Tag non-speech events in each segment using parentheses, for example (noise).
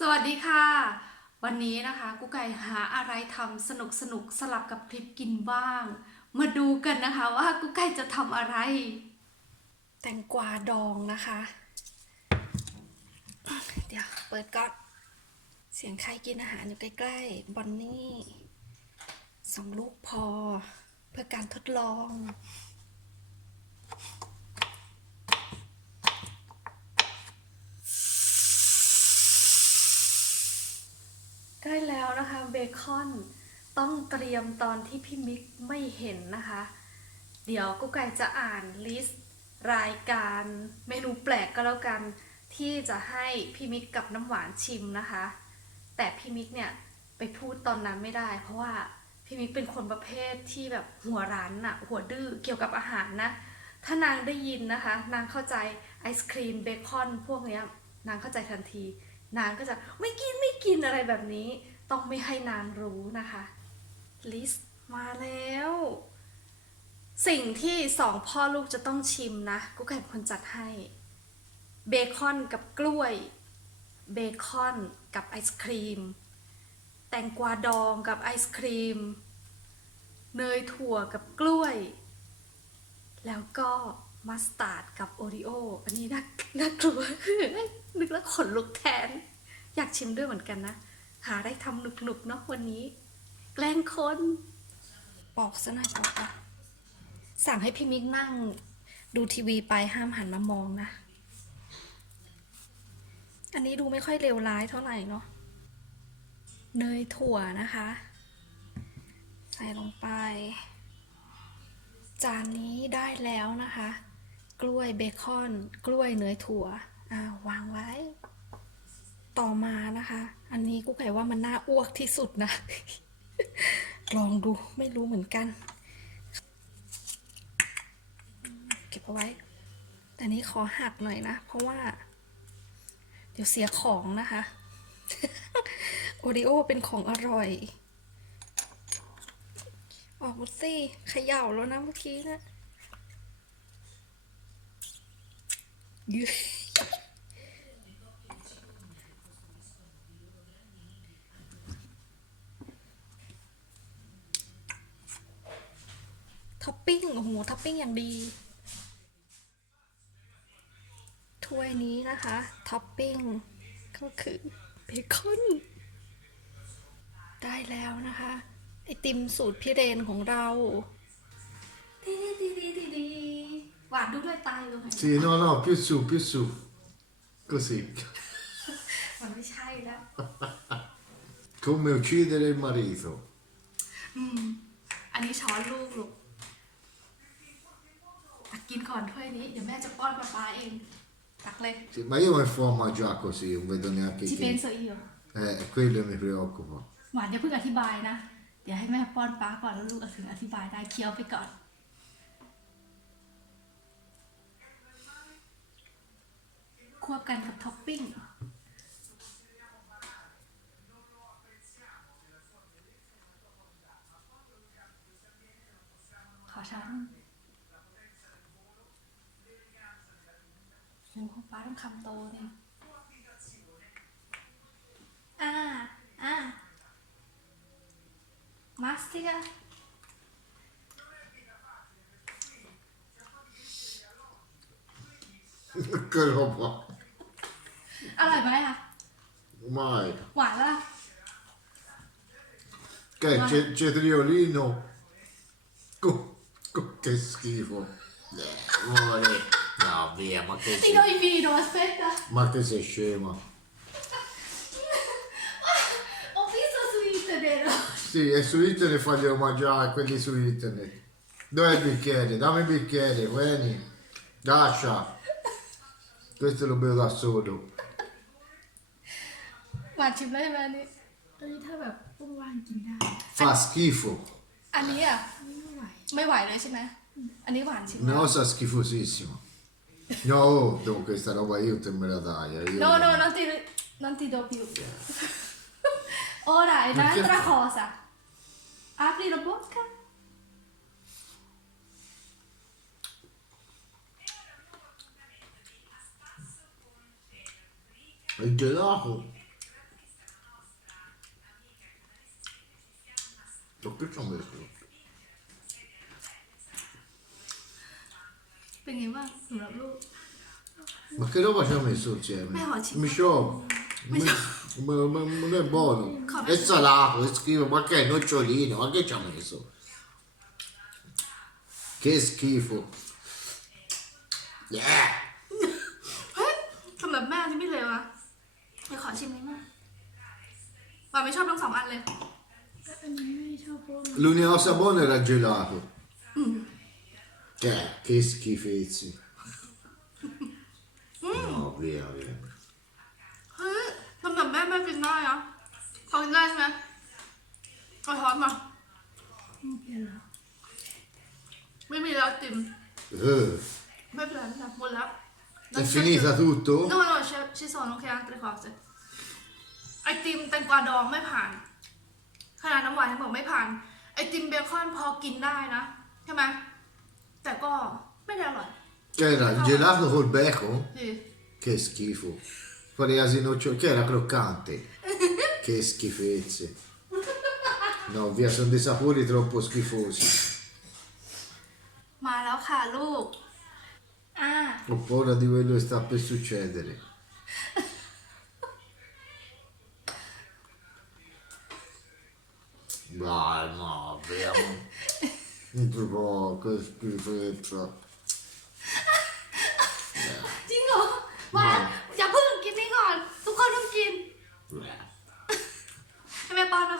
สวัสดีค่ะ วันนี้นะคะกุ๊กไก่หาอะไรทำสนุกสนุกสลับกับคลิปกินบ้าง มาดูกันนะคะว่ากุ๊กไก่จะทำอะไร แตงกวาดองนะคะ เดี๋ยวเปิดก่อนเสียงใครกินอาหารอยู่ใกล้ๆบอนนี่สองลูกพอ เพื่อการทดลอง ได้แล้วนะคะเบคอนต้องเตรียมตอนที่พี่มิกไม่เห็นนะคะ เดี๋ยวกุ๊กไก่จะอ่านลิสต์รายการเมนูแปลกก็แล้วกัน ที่จะให้พี่มิกกับน้ำหวานชิมนะคะ แต่พี่มิกเนี่ยไปพูดตอนนั้นไม่ได้ เพราะว่าพี่มิกเป็นคนประเภทที่แบบหัวรั้นอะหัวดื้อเกี่ยวกับอาหารนะ ถ้านางได้ยินนะคะ นางเข้าใจไอศครีมเบคอนพวกเนี้ยนางเข้าใจทันที นางก็จะไม่กินไม่กินอะไรแบบนี้ ต้องไม่ให้นางรู้นะคะลิสต์มาแล้ว สิ่งที่สองพ่อลูกจะต้องชิมนะกุ๊กไก่เป็นคนจัดให้ เบคอนกับกล้วย เบคอนกับไอศครีม แตงกวาดองกับไอศครีม เนยถั่วกับกล้วย แล้วก็มัสตาร์ดกับโอริโออันนี้น่ากลัวนึกแล้ว ขนลุกแทน อยากชิมด้วยเหมือนกันนะ หาได้ทำหนุกๆเนาะวันนี้ แกล้งคนปอกซะหน่อยปอกอะสั่งให้พี่มิกนั่ง ดูทีวีไปห้ามหันมามองนะ อันนี้ดูไม่ค่อยเลวร้ายเท่าไหร่เนาะเนยถั่วนะคะ ใส่ลงไป จานนี้ได้แล้วนะคะ กล้วยเบคอน กล้วยเนยถั่ว อ่าวางไว้ ต่อมานะคะ อันนี้กูไก่ว่ามันน่าอ้วกที่สุดนะ ลองดูไม่รู้เหมือนกัน เก็บเอาไว้ แต่นี้ขอหักหน่อยนะ เพราะว่า เดี๋ยวเสียของนะคะ โอริโอเป็นของอร่อย ออกมาสิเขย่าแล้วนะเมื่อกี้นะยืดท็อ ปปิ้ง โอ้โห ท็อปปิ้งอย่างดี ถ้วยนี้นะคะ ท็อปปิ้ง ก็คือเบคอน ได้แล้วนะคะ ไอติมสูตรพี่เรนของเราดีดีดีดีดีหวานดูด้วยตายเลย Sì, no, no, più su, più su. Così. มันไม่ใช่แล้ว Come uccidere il marito. อันนี้ช้อนลูกลูก กกินก่อนถ้วยนี้เดี๋ยวแม่จะป้อนป๊าป๊าเองตักเลย Sì, ma io mi formo già così, non vedo neanche ที่เป็น che... โซอีเหรอ Eh, quello mi preoccupa. หวานอย่าเพิ่งอธิบายนะ เดี๋ยวให้แม่ป้อนป๊าก่อนแล้วลูกถึงอธิบายได้เคี้ยวไปก่อน ควบกันกับท็อปปิ้ง ขอช้อน โอ้โหป้าต้องคำโตเนี่ยอ่า อ่า Mastica. che roba. อร่อยไหมคะ Mai. หวานละ Che Ma- c'è cetriolino. Co- co- che schifo. Eh, amore. No, via, ma che ติโด sei... อินฟินิโดสเปตอะ Ma che sei scema. (laughs) โอฟิสซูอิเตเดโร Sì, e su internet faglielo mangiare quelli su internet. Dov'è il bicchiere? Dammi il bicchiere, vieni. Lascia. Questo lo bevo da solo. หวานชิมได้ไหมอันนี้อันนี้ถ้าแบบว่างๆกินได้ Fa schifo. อันนี้อ่ะ ไม่ไหวเลยใช่ไหม อันนี้หวานชิม Una cosa schifosissima. No, oh, no questa roba io te me la taglio. Eh, io... No, no, non ti, non ti do più. (laughs) Ora è un'altra cosa. Apri la bocca. Il gelato. Ho più un vescovo. เป็นไงบ้างสำหรับลูก Ma che roba ci ha messo insieme? Beh, ma ci- Mi sciò. Mi- ma- ma- Non è buono. Come? È salato, è schifo. Ma che noccioline? Ma che ci ha messo? Che schifo. Yeah. เฮ้ยสำหรับแม่นี่ไม่เลวนะเดี๋ยวขอชิมนี้มากว่าไม่ชอบทั้งสองอันเลย อันนี้ไม่ชอบเพราะว่า L'unica cosa buona era il gelato. Cioè, che schifezzi. No, via, via. เฮ้ยสำหรับแม่แม่กินได้นะพอกินได้ใช่ไหมเอาช้อนมาไม่เป็นไรไม่มีแล้วติม Eh, ไม่เป็นไรไม่เป็นไรหมดแล้ว è finita tutto? no no ci ci sono anche altre cose ไอติมแตงกวาดองไม่ผ่าน ขนาดน้ำหวานยังบอกไม่ผ่าน ไอติมเบคอนพอกินได้นะ ใช่ไหม แต่ก็ไม่ได้อร่อย Che era il gelato col bacon? ดี Che schifo. Fuori asino cio- che era croccante. (laughs) che schifezze. No, via, sono dei sapori troppo schifosi. มาแล้วค่ะลูก อ่า Ho paura di quello che sta per succedere. (laughs) Dai, no, via. Non si può, che schifezza. จริงเหรอหวานอย่าเพิ่งกินนี่ก่อน ทุกคนต้องกิน ให้แม่ป้อนนะ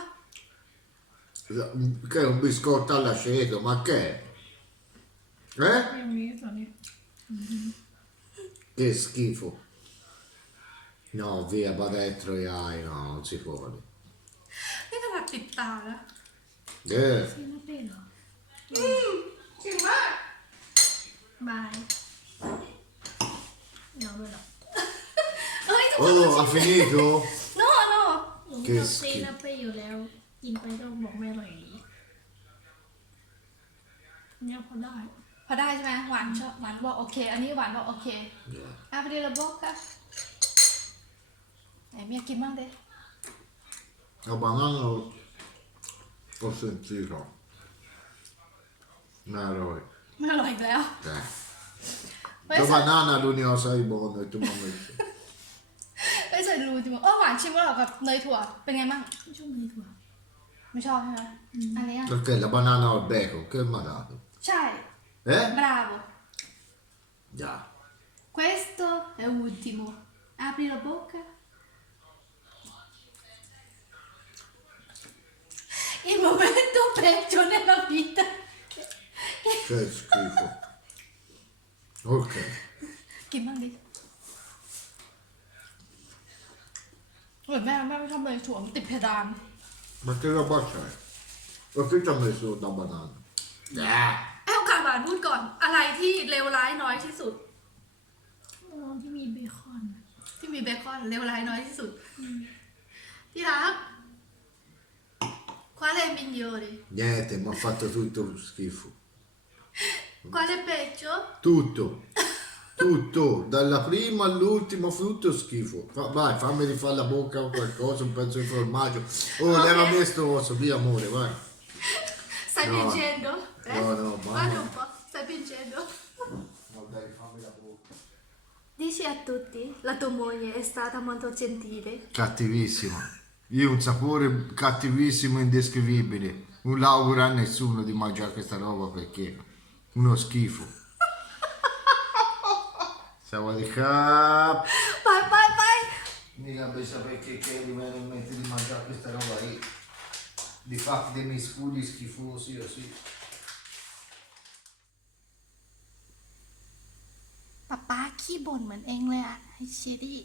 Che è un biscotto all'aceto, ma che è? Eh? อย่างนี้ตอนนี้ Che schifo. No, via, badettro e ai, no, non si può. นี่ขนาดติดตาแล้ว Eh, ซีนาเต้เหรอ oh, ha ชิม finito? โน่โน่หนูคือชอบซีนาเต้อยู่แล้วกินไปก็บอกไม่อร่อยดีเนี่ยพอได้พอได้ใช่ไหมหวานชอบหวานบอกโอเค อันนี้หวานบอกโอเค Yeah. อาไปดีละบอกค่ะไหนเมียกินบ้างเด้ La banana ho, ho sentito. Ma eroi. ไม่อร่อยอีกแล้ว Eh. ไม่ La ใส่ banana è l'unica cosa di buono che tu mi hai messo. ไม่ใส่รูจริงๆอ๋อหวานชิมแล้วเหรอกับเนยถั่ว เป็นไงบ้าง ไม่ชอบเลยถั่ว ไม่ชอบใช่ไหมอันเนี้ย Perché la banana al bacon, che mi ha dato? ใช่ Eh? bravo Già. questo è ultimo apri la bocca il momento peggio nella vita Che schifo. ถั่วมันติดเพดาน Ma che roba c'è? Perché ci ha messo la banana? Eh. ให้โอกาสหวานพูดก่อน อะไรที่เลวร้ายน้อยที่สุด อ๋อที่มีเบคอน ที่มีเบคอนเลวร้ายน้อยที่สุด ที่รัก quale è migliore Niente, mi ha fatto tutto schifo. quale è peggio Tutto. Tutto, dalla prima all'ultima tutto schifo. Fa- vai, fammi rifare la bocca o qualcosa, un pezzo di formaggio. Oh, Ok. levami sto osso, via amore, vai. stai No. piangendo? Eh? No, no, mamma. guarda un po' stai piangendo No, dai, fammi la bocca. dici a tutti la tua moglie è stata molto gentile Cattivissima. Io un sapore cattivissimo, indescrivibile. Non l'auguro a nessuno di mangiare questa roba perché uno schifo. Siamo di cap. ไปไปไป Mica per sapere che, che livello mette di mangiare questa roba lì. Di fatti dei miscugli schifosi così. ป๊าป๊าขี้บ่นเหมือนเองเลยอะให้เชดี้